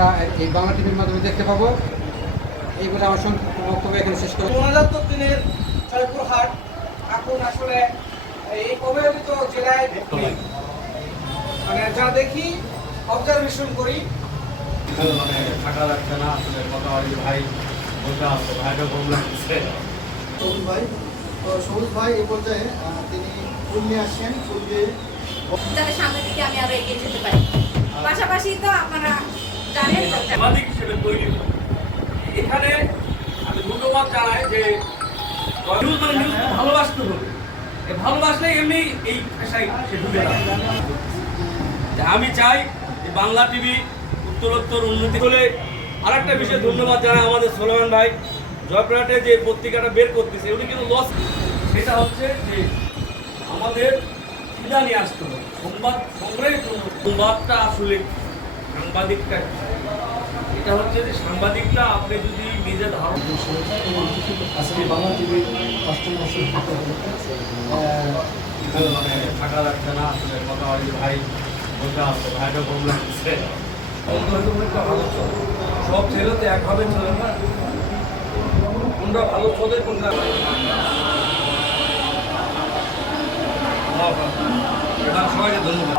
আমরা এই বাংলা টিভির মাধ্যমে দেখতে পাবো। এই বলে আমার সঙ্গে বক্তব্য এখানে শেষ উনসত্তর দিনের জয়পুর হাট এখন আসলে এই অবহেলিত জেলায়। মানে যা দেখি অবজারভেশন করি। মানে থাকা যাচ্ছে না আসলে কথা বলি ভাই বলতে আসছে ভাইটা কম লাগছে সবুজ ভাই তো সবুজ ভাই এই পর্যায়ে তিনি ফুল নিয়ে আসছেন ফুল দিয়ে যাতে সামনের দিকে আমি আরও এগিয়ে যেতে পারি। পাশাপাশি তো আপনারা সামাজিক হিসেবে তৈরি এখানে আমি ধন্যবাদ জানাই যে নিউজ মানে নিউজ ভালোবাসতে হবে ভালোবাসলে এমনি এই পেশায় সে ঢুকে আমি চাই যে বাংলা টিভি উত্তরোত্তর উন্নতি হলে আর একটা বিষয়ে ধন্যবাদ জানাই আমাদের সোলেমান ভাই। জয়প্রাটে যে পত্রিকাটা বের করতেছে, উনি কিন্তু লস সেটা হচ্ছে যে আমাদের সুবিধা নিয়ে আসতে হবে। সংবাদ সংগ্রহের জন্য সংবাদটা আসলে সাংবাদিকটা। এটা হচ্ছে যে সাংবাদিকটা আপনি যদি নিজে ধারণ আজকে বাংলা টিভির অষ্টম মানে থাকা যাচ্ছে না আসলে কথা বলি ভাই বলতে আসছে ভাইটা কম লাগছে। সব ছেলে তো একভাবে চলে না? কোনটা ভালো চলে কোনটা সবাইকে ধন্যবাদ।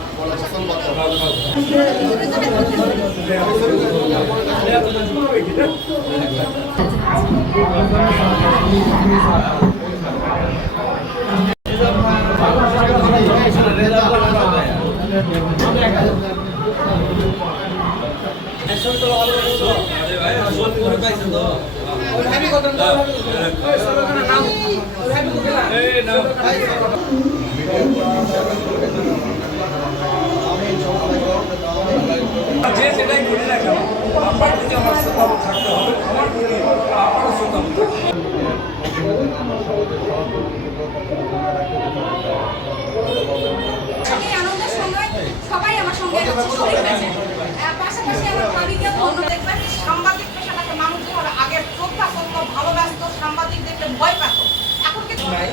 নাম ওই হ্যাপি কোথায় আমি সবুজ ভাই যে সেটাই করি না কেন আমার শ্রদ্ধা থাকতে হবে আমার শ্রদ্ধা সবাই আমার সঙ্গে পাশাপাশি আমার অন্য দেখবেন সাংবাদিক পেশাটাকে মানুষ আগে শ্রদ্ধা করতো ভালোবাসতো সাংবাদিক দেখলে ভয় পেত। এখন কিন্তু নাই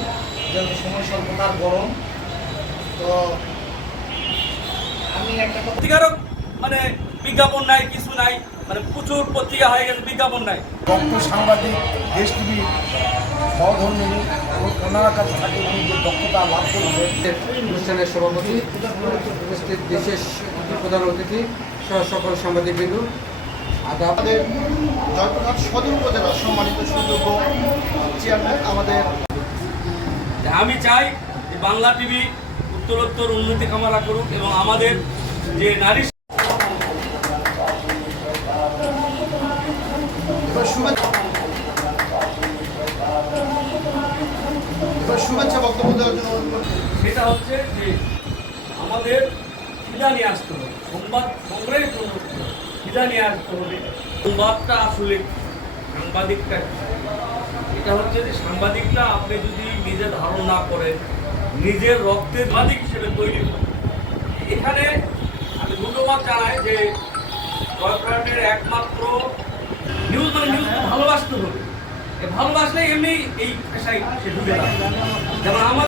যেহেতু সময় স্বল্পতার গরম তো আমি একটা মানে বিজ্ঞাপন নাই কিছু নাই মানে প্রচুর পত্রিকা হয়ে গেছে বিজ্ঞাপন নাই। দক্ষ সাংবাদিক দেশ টিভি সহধর্মিনী এবং ওনার কাছে থাকে উনি যে দক্ষতা লাভ করেছে। অনুষ্ঠানের সভাপতি উপস্থিত বিশেষ প্রধান অতিথি সহ সকল সাংবাদিক বিন্দু আদাব। আমাদের জয়পুরহাট সদর উপজেলার সম্মানিত সুযোগ্য চেয়ারম্যান আমাদের আমি চাই যে বাংলা টিভি উত্তরোত্তর উন্নতি কামনা করুক এবং আমাদের যে নারী শুভেচ্ছা বক্তব্য দেওয়ার জন্য সেটা হচ্ছে যে আমাদের সুবিধা নিয়ে আসতে হবে। সংবাদ জন্য সুবিধা নিয়ে আসতে হবে। সংবাদটা আসলে সাংবাদিকটা এটা হচ্ছে যে সাংবাদিকটা আপনি যদি নিজে ধারণ করেন, নিজের রক্তের সাংবাদিক হিসেবে তৈরি হয় এখানে আমি ধন্যবাদ জানাই যে জয়প্রাটের একমাত্র নিউজ মানে ভালোবাসতে হবে। ভালোবাসলে এমনি এই পেশায় সে ঢুকে যেমন আমার